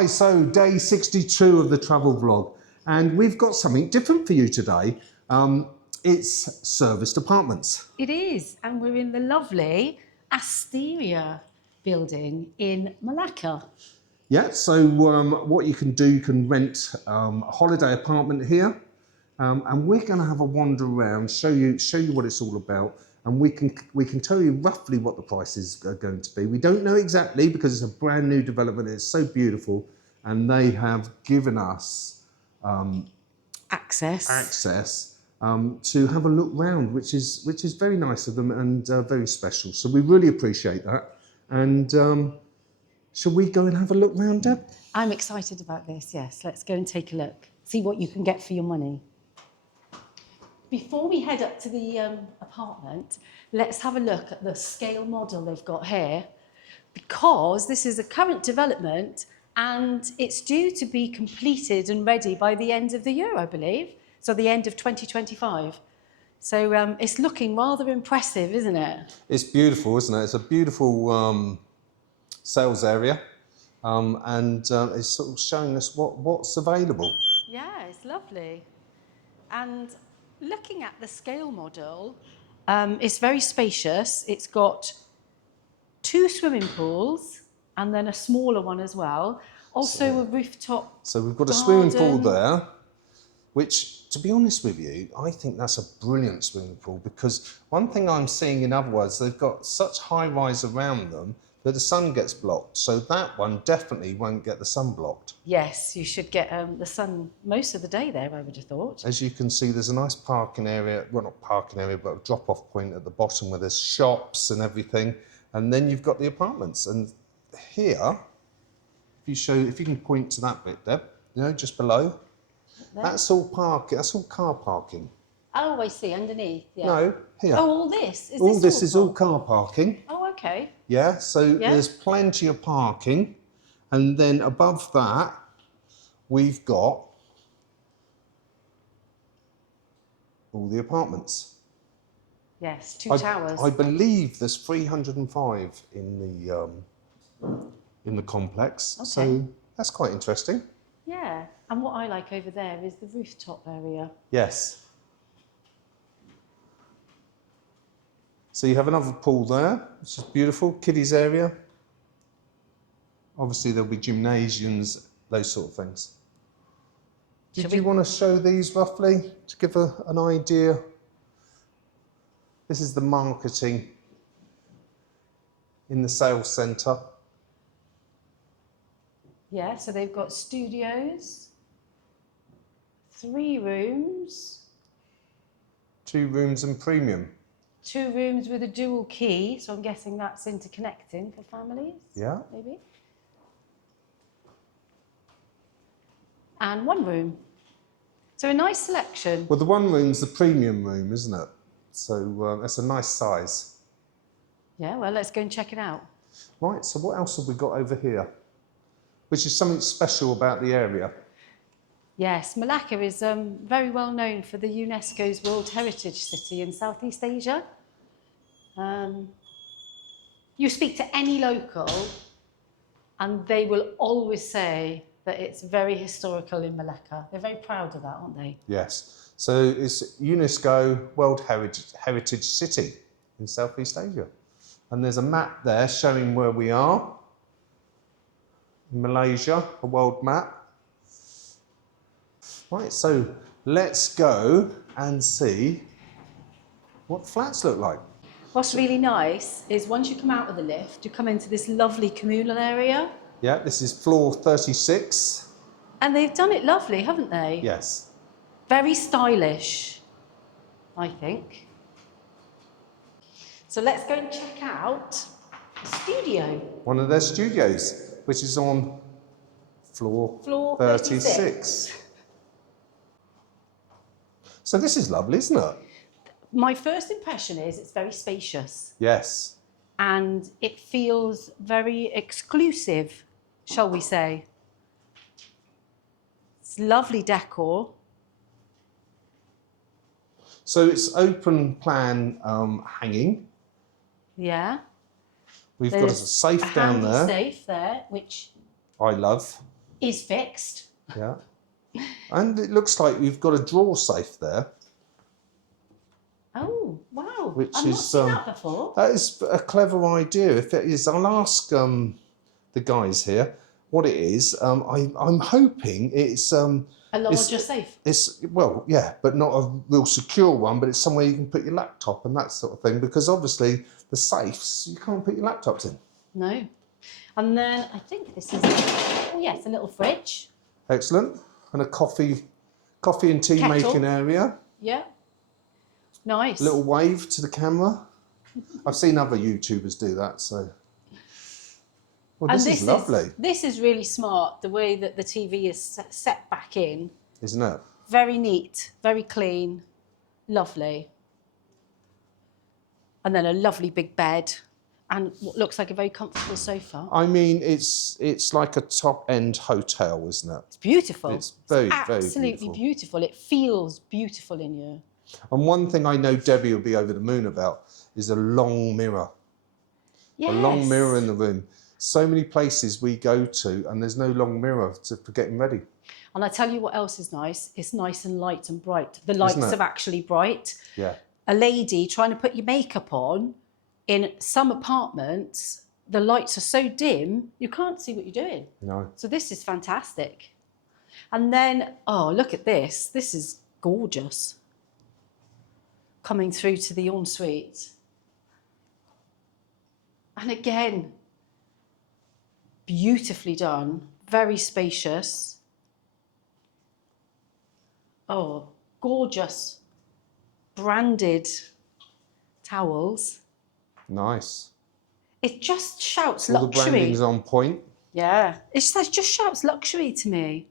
Hi, so day 62 of the travel vlog, and we've got something different for you today. It's serviced apartments. It is, and we're in the lovely Asteria building in Malaca. Yeah, so what you can do, you can rent a holiday apartment here, and we're going to have a wander around, show you what it's all about, and we can tell you roughly what the prices are going to be. We don't know exactly because it's a brand new development. It's so beautiful, and they have given us access to have a look round, which is very nice of them and very special. So we really appreciate that. And shall we go and have a look round, Deb? I'm excited about this, yes. Let's go and take a look. See what you can get for your money. Before we head up to the apartment, let's have a look at the scale model they've got here, because this is a current development and it's due to be completed and ready by the end of the year, I believe. So the end of 2025. So it's looking rather impressive, isn't it? It's beautiful, isn't it? It's a beautiful sales area, and it's sort of showing us what's available. Yeah, it's lovely. And looking at the scale model, it's very spacious. It's got 2 swimming pools and then a smaller one as well. Also a rooftop. So we've got a garden. swimming pool there, which, to be honest with you, I think that's a brilliant swimming pool, because one thing I'm seeing in other words, they've got such high rise around them that the sun gets blocked. So that one definitely won't get the sun blocked. Yes, you should get the sun most of the day there, I would have thought. As you can see, there's a nice parking area, well, not parking area, but a drop-off point at the bottom where there's shops and everything. And then you've got the apartments. And here, if you can point to that bit, Deb, just below, There. that's all car parking. Oh, I see, underneath. Yeah. No, here. Oh, all this? All this is all car parking. Oh, okay. Yeah, so there's plenty of parking. And then above that, we've got all the apartments. Yes, 2 towers. I believe there's 305 in the complex. Okay. So that's quite interesting. Yeah, and what I like over there is the rooftop area. Yes. So you have another pool there, which is beautiful, kiddies area. Obviously there'll be gymnasiums, those sort of things. Did you want to show these roughly to give an idea? This is the marketing in the sales centre. Yeah, so they've got studios, 3 rooms. 2 rooms and premium. 2 rooms with a dual key, so I'm guessing that's interconnecting for families. Yeah. Maybe. And 1 room. So a nice selection. Well, the 1 room's the premium room, isn't it? So that's a nice size. Yeah, well, let's go and check it out. Right, so what else have we got over here? Which is something special about the area. Yes, Malaca is very well known for the UNESCO's World Heritage City in Southeast Asia. You speak to any local and they will always say that it's very historical in Malaca. They're very proud of that, aren't they? Yes, so it's UNESCO World Heritage City in Southeast Asia. And there's a map there showing where we are. Malaysia, a world map. Right, so let's go and see what flats look like. What's really nice is once you come out of the lift, you come into this lovely communal area. Yeah, this is floor 36. And they've done it lovely, haven't they? Yes. Very stylish, I think. So let's go and check out the studio. One of their studios, which is on floor 36. So this is lovely, isn't it? My first impression is it's very spacious. Yes. And it feels very exclusive, shall we say. It's lovely decor. So it's open plan hanging. Yeah. We've got a safe down there. Safe there, which I love. is fixed. Yeah. And it looks like you've got a drawer safe there. Oh, wow. Which I've not is, seen that before. That is a clever idea. If it is, I'll ask the guys here what it is. I'm hoping it's A larger safe. It's well, yeah, but not a real secure one. But it's somewhere you can put your laptop and that sort of thing. Because obviously the safes you can't put your laptops in. No. And then I think this is, oh yes, a little fridge. Excellent. And a coffee and tea Kettle. making area. Yeah. Nice. Little wave to the camera. I've seen other YouTubers do that, so. Well, this is lovely. This is really smart, the way that the TV is set back in. Isn't it? Very neat, very clean, lovely. And then a lovely big bed and what looks like a very comfortable sofa. I mean, it's like a top-end hotel, isn't it? It's beautiful. It's very, very absolutely beautiful. It feels beautiful in here. And one thing I know Debbie will be over the moon about is a long mirror. Yes. A long mirror in the room. So many places we go to and there's no long mirror for getting ready. And I tell you what else is nice. It's nice and light and bright. The lights are actually bright. Yeah. A lady trying to put your makeup on, in some apartments, the lights are so dim, you can't see what you're doing. No. So this is fantastic. And then, oh, look at this. This is gorgeous. Coming through to the ensuite. And again, beautifully done, very spacious. Oh, gorgeous branded towels. Nice. It just shouts All luxury. the branding's on point. Yeah, it just shouts luxury to me.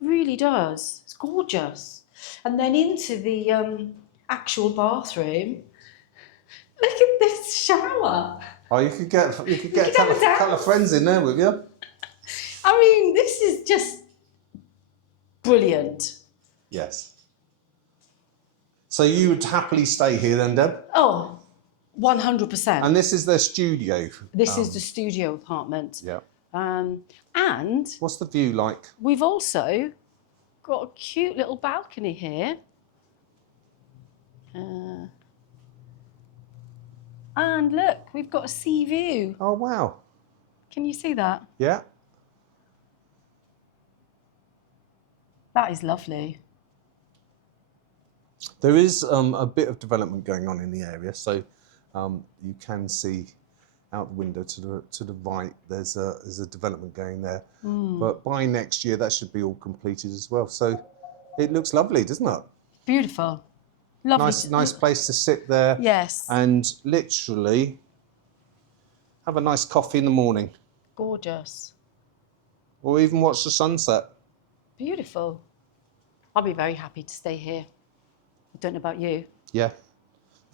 It really does. It's gorgeous. And then into the actual bathroom. Look at this shower. Oh, you could get a couple of friends in there with you. I mean, this is just brilliant. Yes. So you would happily stay here then, Deb? Oh, 100%. And this is their studio. This is the studio apartment. Yeah. And What's the view like? we've also got a cute little balcony here. And look, we've got a sea view. Oh, wow. Can you see that? Yeah. That is lovely. There is a bit of development going on in the area, so you can see out the window to the right. There's a development going there, but by next year that should be all completed as well. So it looks lovely, doesn't it? Beautiful. Lovely. Nice place to sit there. Yes. And literally have a nice coffee in the morning, Gorgeous. or even watch the sunset. Beautiful. I'll be very happy to stay here. I don't know about you. Yeah.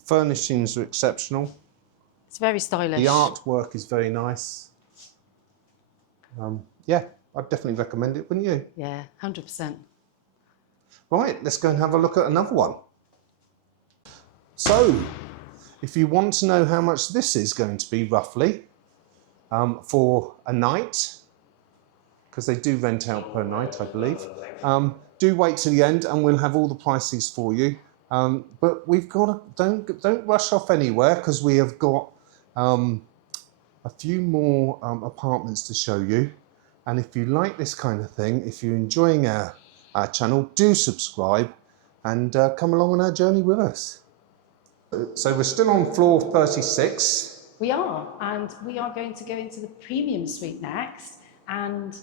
Furnishings are exceptional. It's very stylish. The artwork is very nice. Yeah, I'd definitely recommend it, wouldn't you? Yeah, 100%. Right, let's go and have a look at another one. So, if you want to know how much this is going to be roughly for a night, because they do rent out per night, I believe, do wait to the end and we'll have all the prices for you. But we've got to, don't rush off anywhere, because we have got a few more apartments to show you. And if you like this kind of thing, if you're enjoying our channel, do subscribe and come along on our journey with us. So we're still on floor 36. We are, and we are going to go into the premium suite next. And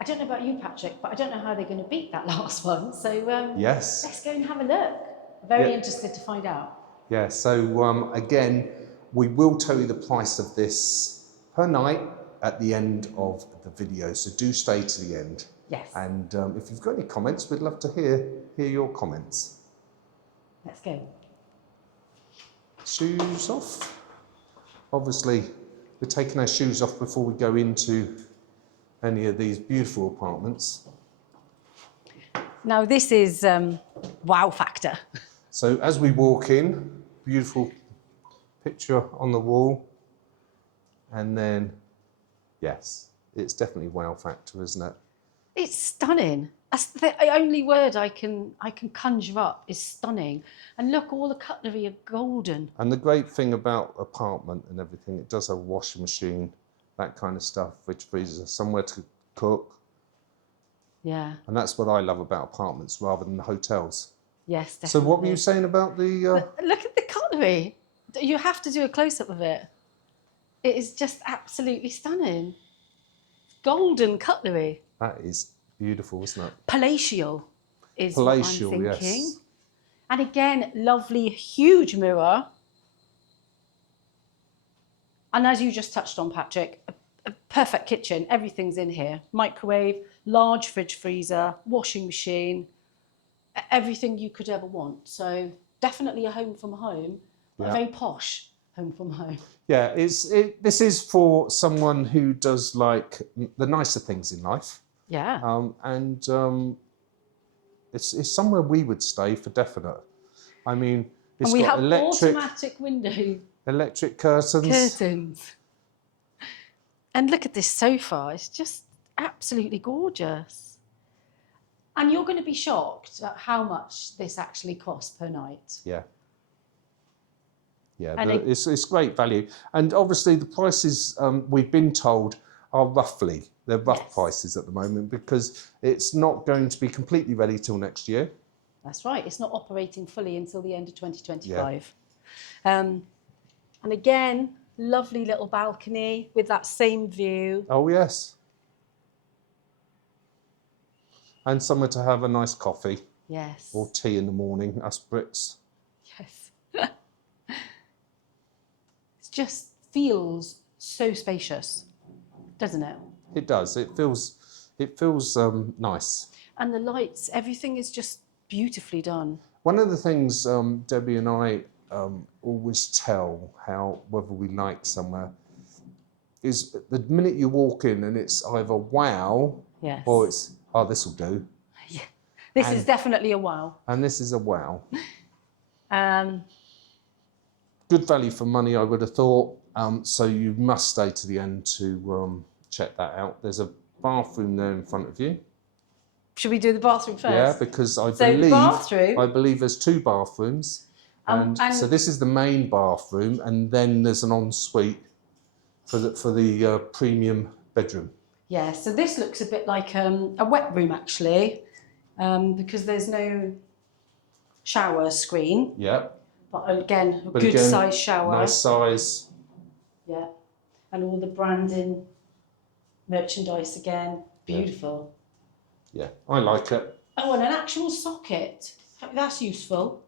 I don't know about you, Patrick, but I don't know how they're going to beat that last one. So Yes. let's go and have a look. Very interested to find out. Yeah, so again, we will tell you the price of this per night at the end of the video, so do stay to the end. Yes. And if you've got any comments, we'd love to hear your comments. Let's go. Shoes off. Obviously, we're taking our shoes off before we go into any of these beautiful apartments. Now this is wow factor. So as we walk in, beautiful picture on the wall. And then, yes, it's definitely wow factor, isn't it? It's stunning. That's the only word I can conjure up is stunning. And look, all the cutlery are golden. And the great thing about apartment and everything, it does have a washing machine, that kind of stuff, which frees us somewhere to cook. Yeah. And that's what I love about apartments rather than the hotels. Yes, definitely. So what were you saying about the... Look at the cutlery. You have to do a close-up of it. It is just absolutely stunning. Golden cutlery. That is beautiful, isn't it? Palatial is Palatial, what I'm thinking. yes. And again, lovely, huge mirror. And as you just touched on, Patrick, a perfect kitchen. Everything's in here. Microwave, large fridge freezer, washing machine, everything you could ever want. So definitely a home from home, but a very posh home from home. Yeah, this is for someone who does like the nicer things in life. Yeah. It's somewhere we would stay for definite. I mean, it's and we got have automatic window electric curtains. curtains. And look at this sofa. It's just absolutely gorgeous. And you're going to be shocked at how much this actually costs per night. Yeah. Yeah, And it's great value. And obviously the prices, we've been told, are they're rough prices at the moment because it's not going to be completely ready till next year. That's right. It's not operating fully until the end of 2025. Yeah. And again, lovely little balcony with that same view. Oh, yes. And somewhere to have a nice coffee. Yes. Or tea in the morning, us Brits. Yes. It just feels so spacious, doesn't it? It does. It feels nice. And the lights, everything is just beautifully done. One of the things Debbie and I always tell whether we like somewhere is the minute you walk in and it's either wow or it's, oh, this will do. Yeah. This is definitely a wow. And this is a wow. Good value for money, I would have thought. So you must stay to the end to check that out. There's a bathroom there in front of you. Should we do the bathroom first? Yeah, because I believe there's 2 bathrooms. And so this is the main bathroom, and then there's an ensuite for the premium bedroom. Yeah, so this looks a bit like a wet room actually, because there's no shower screen. Yeah. But again, a good size shower. Nice size. Yeah, and all the branding, merchandise again, beautiful. Yeah, I like it. Oh, and an actual socket. That's useful.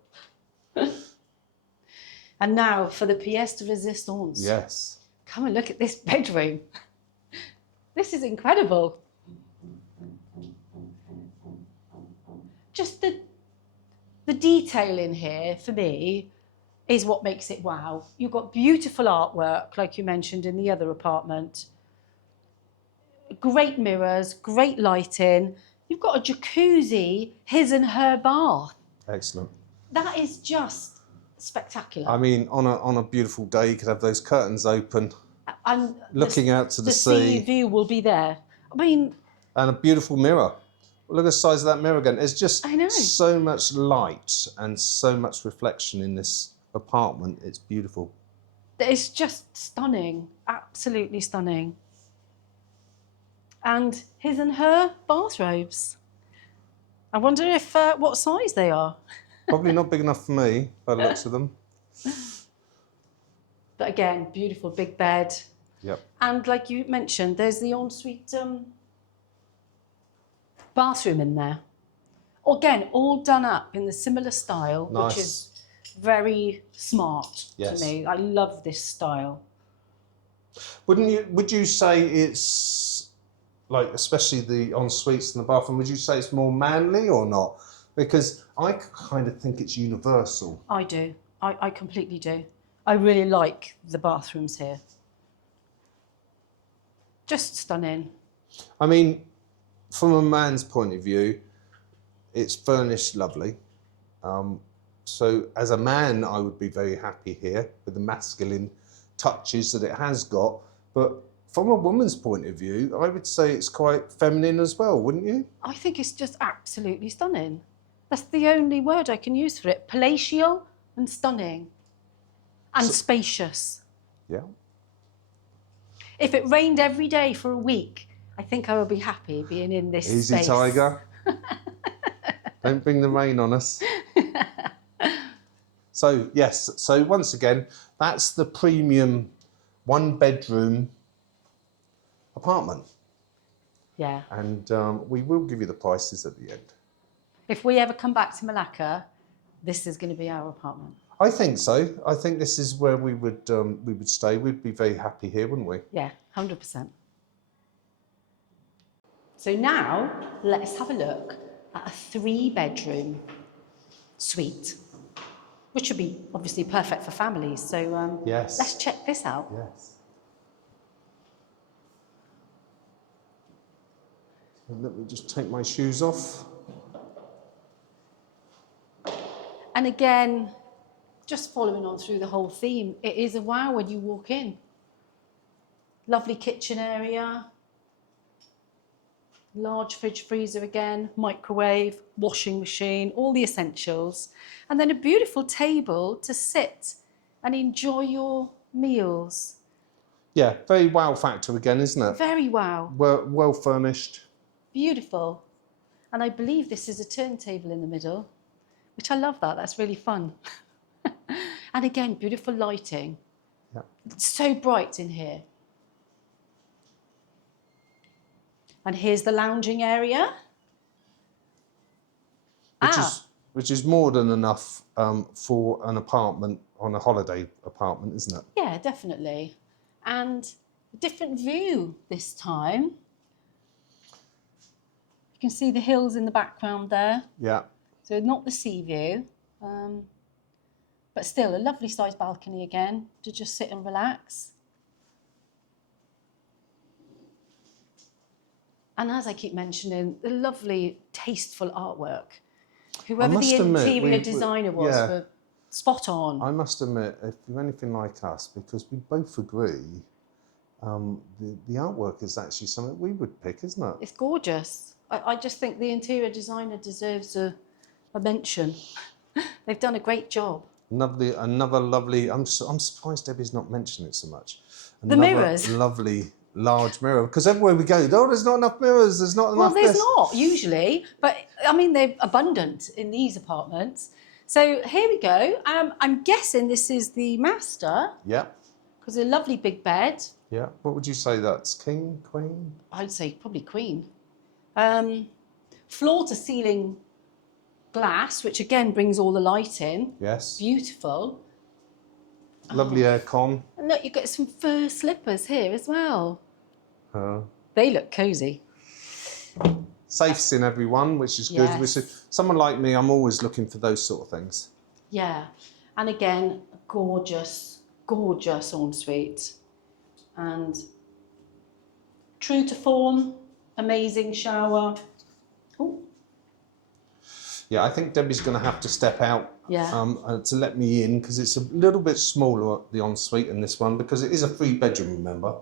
And now for the pièce de résistance. Yes. Come and look at this bedroom. This is incredible. Just the detail in here, for me, is what makes it wow. You've got beautiful artwork, like you mentioned in the other apartment. Great mirrors, great lighting. You've got a jacuzzi, his and her bath. Excellent. That is just spectacular. I mean, on a beautiful day, you could have those curtains open, and looking out to the sea. The sea view will be there. I mean... And a beautiful mirror. Look at the size of that mirror again. There's just so much light and so much reflection in this apartment. It's beautiful. It's just stunning. Absolutely stunning. And his and her bathrobes. I wonder if what size they are. Probably not big enough for me, by the looks of them. But again, beautiful big bed. Yep. And like you mentioned, there's the ensuite bathroom in there. Again, all done up in the similar style, which is very smart to me. I love this style. Would you say it's, like, especially the en-suites and the bathroom, would you say it's more manly or not? Because I kind of think it's universal. I do. I completely do. I really like the bathrooms here. Just stunning. I mean, from a man's point of view, it's furnished lovely. So as a man, I would be very happy here with the masculine touches that it has got. But from a woman's point of view, I would say it's quite feminine as well, wouldn't you? I think it's just absolutely stunning. That's the only word I can use for it. Palatial and stunning. And spacious. Yeah. If it rained every day for a week, I think I would be happy being in this Easy, space. Tiger. Don't bring the rain on us. So, yes, so once again, that's the premium 1-bedroom apartment. Yeah. And we will give you the prices at the end. If we ever come back to Malaca, this is going to be our apartment. I think so. I think this is where we would stay. We'd be very happy here, wouldn't we? Yeah, 100%. So now let's have a look at a 3-bedroom suite, which would be obviously perfect for families. So yes. Let's check this out. Yes. So let me just take my shoes off. And again, just following on through the whole theme, it is a wow when you walk in. Lovely kitchen area, large fridge freezer again, microwave, washing machine, all the essentials. And then a beautiful table to sit and enjoy your meals. Yeah, very wow factor again, isn't it? Very wow. Well furnished. Beautiful. And I believe this is a turntable in the middle, which I love that. That's really fun. And again, beautiful lighting. Yeah. It's so bright in here. And here's the lounging area. Which is more than enough for an apartment on a holiday apartment, isn't it? Yeah, definitely. And a different view this time. You can see the hills in the background there. Yeah. So not the sea view, but still a lovely sized balcony again to just sit and relax. And as I keep mentioning, the lovely, tasteful artwork. Whoever the interior designer was, were spot on. I must admit, if you're anything like us, because we both agree, the artwork is actually something we would pick, isn't it? It's gorgeous. I just think the interior designer deserves a mention. They've done a great job. Another lovely. I'm surprised Debbie's not mentioned it so much. The mirrors. Lovely large mirror, because everywhere we go, oh, there's not enough mirrors. There's not enough. Well, there's not usually, but I mean they're abundant in these apartments. So here we go. I'm guessing this is the master. Yeah. Because a lovely big bed. Yeah. What would you say that's king, queen? I'd say probably queen. Floor to ceiling glass, which again brings all the light in. Yes. Beautiful. Lovely aircon. And look, you've got some fur slippers here as well. They look cosy. Safes in everyone, which is good. Yes. Which is, someone like me, I'm always looking for those sort of things. Yeah. And again, gorgeous, gorgeous ensuite. And true to form, amazing shower. Ooh. Yeah, I think Debbie's going to have to step out to let me in, because it's a little bit smaller, the ensuite in this one, because it is a 3-bedroom, remember.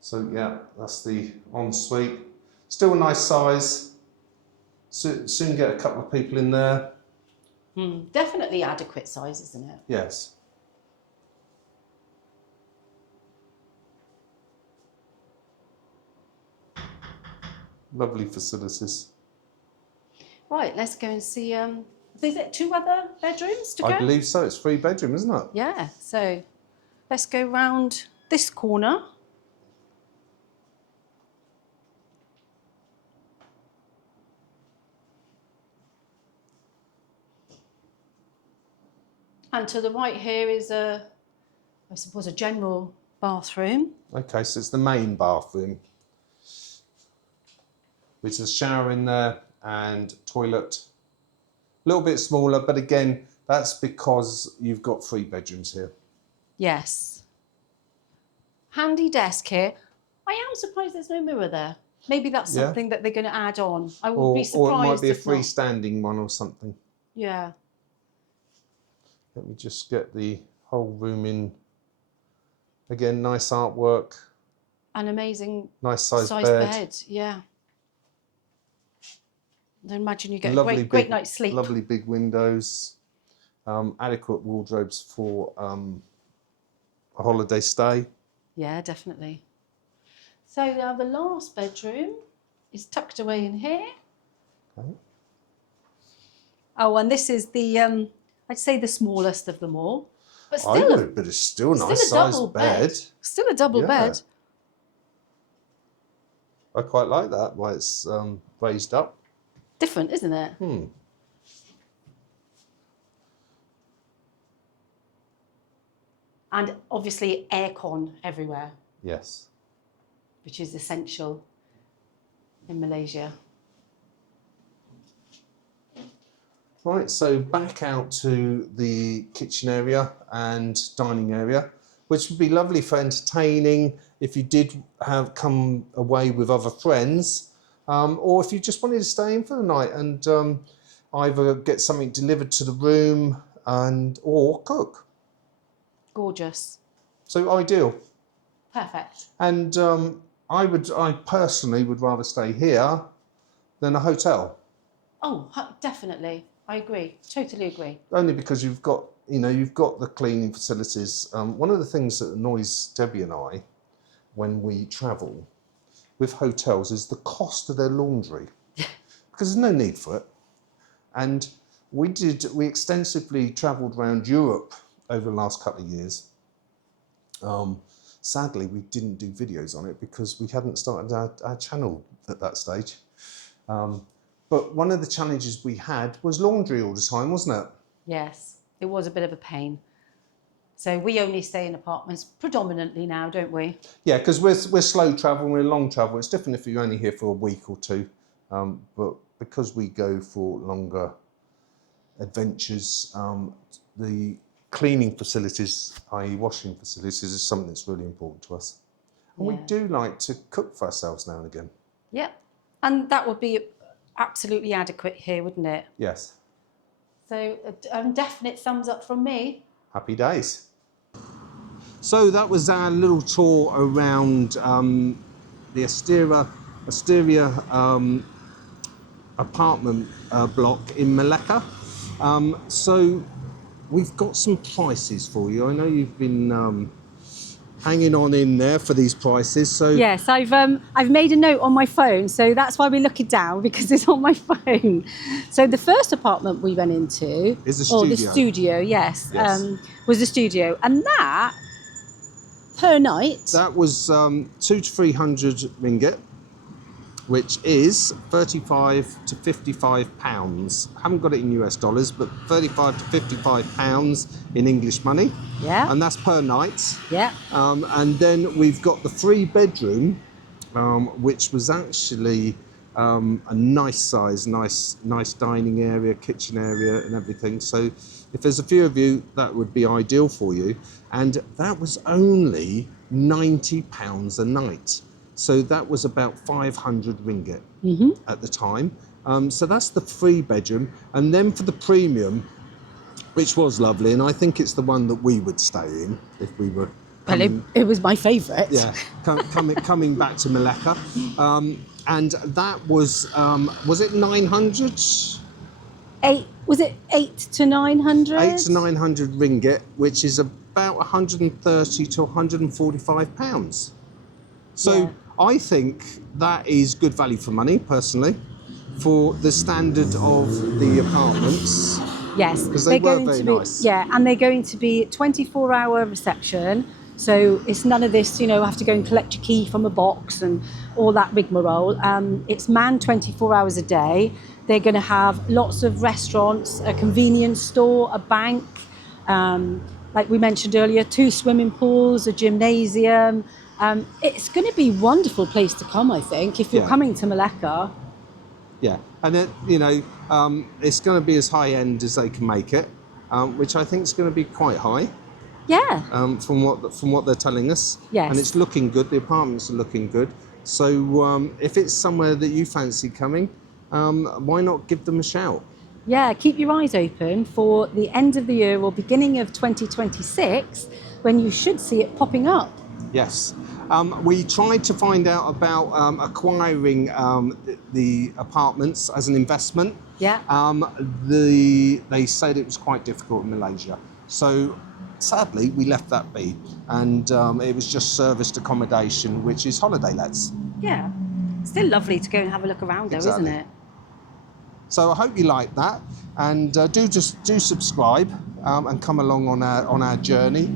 So yeah, that's the ensuite. Still a nice size. Soon get a couple of people in there. Definitely adequate size, isn't it? Yes. Lovely facilities. Right, let's go and see. Is it 2 other bedrooms to go? I believe so. It's 3-bedroom, isn't it? Yeah. So let's go round this corner. And to the right here is I suppose, a general bathroom. Okay, so it's the main bathroom. With a shower in there and toilet. A little bit smaller, but again, that's because you've got 3 bedrooms here. Yes. Handy desk here. I am surprised there's no mirror there. Maybe that's something that they're going to add on. I would be surprised. Or it might be a if not. freestanding one or something. Yeah. Let me just get the whole room in Again, nice artwork. An amazing Nice size size bed. bed. Yeah. I imagine you get a Lovely great big, night's sleep. lovely big windows. Adequate wardrobes for a holiday stay. Yeah, definitely. So now the last bedroom is tucked away in here. Okay. Oh, and this is the, I'd say the smallest of them all. But I still, would, but it's still a still nice a double sized bed. Still a double Yeah. bed. I quite like that, why it's raised up. Different, isn't it? And obviously aircon everywhere, Yes. which is essential in Malaysia. Right, so back out to the kitchen area and dining area, which would be lovely for entertaining if you did have come away with other friends, or if you just wanted to stay in for the night and either get something delivered to the room or cook. Gorgeous. So ideal. Perfect. And I personally would rather stay here than a hotel. Oh, definitely. I agree. Totally agree. Only because you've got the cleaning facilities. One of the things that annoys Debbie and I when we travel with hotels is the cost of their laundry, because there's no need for it. And we extensively travelled around Europe over the last couple of years. Sadly, we didn't do videos on it because we hadn't started our channel at that stage. But one of the challenges we had was laundry all the time, wasn't it? Yes, it was a bit of a pain. So we only stay in apartments predominantly now, don't we? Yeah, because we're slow travel and we're long travel. It's different if you're only here for a week or two. But because we go for longer adventures, the cleaning facilities, i.e. washing facilities, is something that's really important to us. And we do like to cook for ourselves now and again. Yeah, and that would be absolutely adequate here, wouldn't it? Yes. So a definite thumbs up from me. Happy days. So that was our little tour around the Asteria apartment block in Melaka. So we've got some prices for you. I know you've been hanging on in there for these prices. So yes, I've made a note on my phone, so that's why we're looking down, because it's on my phone. So the first apartment we went into is the studio. The studio, yes. Was the studio, and that per night. That was 200 to 300 ringgit, which is 35 to 55 pounds. I haven't got it in US dollars, but 35 to 55 pounds in English money. Yeah. And that's per night. Yeah. And then we've got the 3-bedroom, which was actually a nice size, nice dining area, kitchen area and everything. So if there's a few of you, that would be ideal for you. And that was only £90 a night. So that was about 500 ringgit at the time. So that's the 3-bedroom. And then for the premium, which was lovely, and I think it's the one that we would stay in if we were coming, Well, it was my favourite. yeah, coming back to Malaca. And that was it 900? Was it 8 to 900? 8 to 900 ringgit, which is about 130 to 145 pounds. So Yeah. I think that is good value for money, personally, for the standard of the apartments. Yes, Because they were very be, nice. Yeah, and they're going to be 24-hour reception. So it's none of this, have to go and collect your key from a box and all that rigmarole. It's manned 24 hours a day. They're going to have lots of restaurants, a convenience store, a bank, like we mentioned earlier, 2 swimming pools, a gymnasium. It's going to be a wonderful place to come, I think, if you're coming to Malaca. Yeah, and it's going to be as high end as they can make it, which I think is going to be quite high. Yeah. From what they're telling us. Yes. And it's looking good. The apartments are looking good. So if it's somewhere that you fancy coming, why not give them a shout? Yeah, keep your eyes open for the end of the year or beginning of 2026, when you should see it popping up. Yes. We tried to find out about acquiring the apartments as an investment. Yeah. They said it was quite difficult in Malaysia. So sadly, we left that be. And it was just serviced accommodation, which is holiday lets. Yeah. Still lovely to go and have a look around though, Exactly. isn't it? So I hope you like that, and do subscribe and come along on our journey.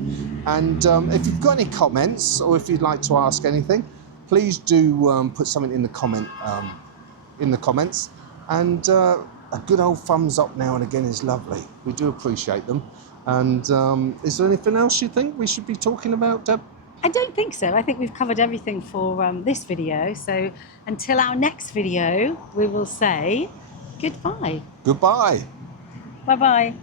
And if you've got any comments or if you'd like to ask anything, please do put something in the comments. And a good old thumbs up now and again is lovely. We do appreciate them. And is there anything else you think we should be talking about, Deb? I don't think so. I think we've covered everything for this video. So until our next video, we will say goodbye. Goodbye. Bye-bye.